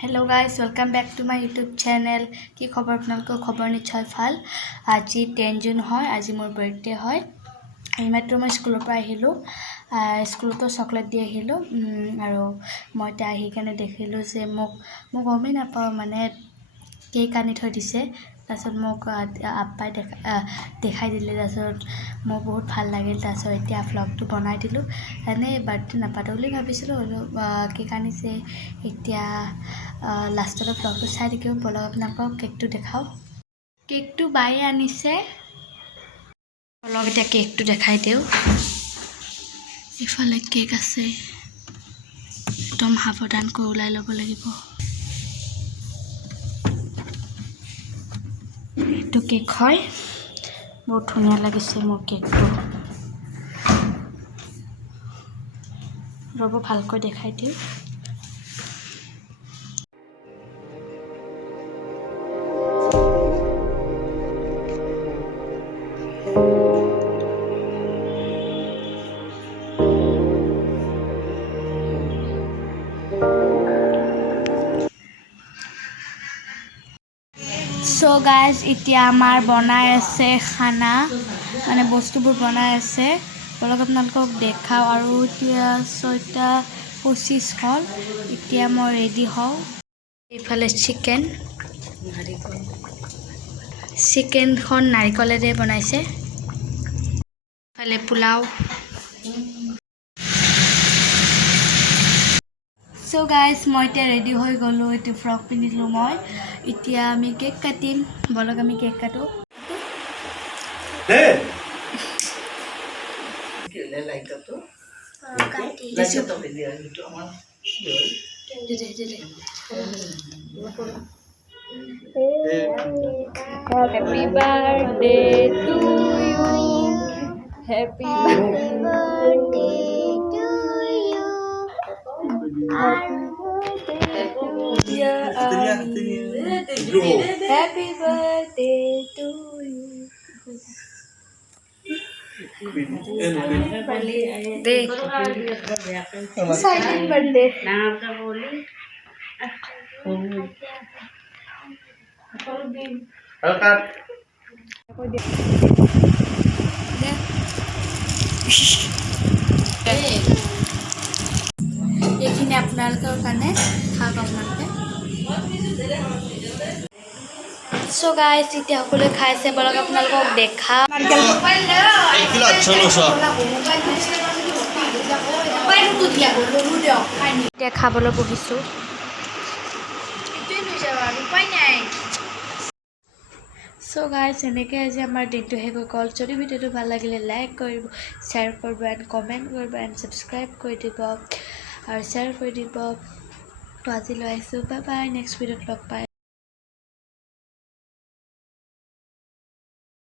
Hello guys, welcome back to my YouTube channel. কি খবৰ আপোনালোকৰ খবৰ নিশ্চয় ভাল। আজি 10 জুন হয়, আজি মোৰ বাৰ্থডে হয়। এইমাত্ৰ মই স্কুলৰ পৰা আহিলোঁ। স্কুলতো চকলেট দি আহিলোঁ আৰু মই এতিয়া আহি কেনে দেখিলোঁ যে মোক গমেই নাপাওঁ মানে কেক আনি থৈ দিছে। তাৰপিছত মোক আপ্পাই দেখাই দিলে। তাৰপিছত মোৰ বহুত ভাল লাগিল। তাৰপিছত এতিয়া ভ্লগটো বনাই দিলোঁ। এনেই বাৰ্থডে নাপাতো বুলি ভাবিছিলোঁ, কেক আনিছে। এতিয়া লাষ্টলৈ ভ্লগটো চাই থাকিব। বলক আপোনালোকক কেকটো দেখাওঁ। কেকটো বায়ে আনিছে। বলক এতিয়া কেকটো দেখাই দিওঁ। ইফালে কেক আছে, একদম সাৱধানকৈ ওলাই ল'ব লাগিব। এইটো কেক হয়, বহুত ধুনীয়া লাগিছে মোৰ কেকটো। ৰ'ব ভালকৈ দেখাই দিওঁ। সো গাইজ এতিয়া আমাৰ বনাই আছে খানা, মানে বস্তুবোৰ বনাই আছে। বলক আপোনালোকক দেখাওঁ। আৰু এতিয়া 6:25 হ'ল। এতিয়া মই ৰেডি হওঁ। এইফালে চিকেনখন নাৰিকলেৰে বনাইছে। এইফালে পোলাও। সো গাইজ মই এতিয়া ৰেডি হৈ গ'লোঁ। এইটো ফ্ৰক পিন্ধিলোঁ মই। এতিয়া আমি কেক কাটিম। বলক আমি কেক কাটো। Happy birthday to you. Happy birthday to you. Happy birthday to you. Silent birthday. এইখিনি আপোনালোকৰ কাৰণে খাওক আপোনালোকে। সো গাইজ এতিয়া সকলোৱে খাইছে। বলক আপোনালোকক দেখা। এতিয়া খাবলৈ বহিছোঁ। সো গাইজ এনেকৈ আজি আমাৰ দিনটো শেষ হৈ গ'ল। যদি ভিডিঅ'টো ভাল লাগিলে লাইক কৰিব, শ্বেয়াৰ কৰিব এণ্ড কমেণ্ট কৰিব এণ্ড ছাবস্ক্ৰাইব কৰি দিব আৰু শ্বেয়াৰ কৰি দিব। তো আজিলৈ আহিছোঁ। বাই বাই, নেক্সট ভিডিঅ'ত লগ পাই।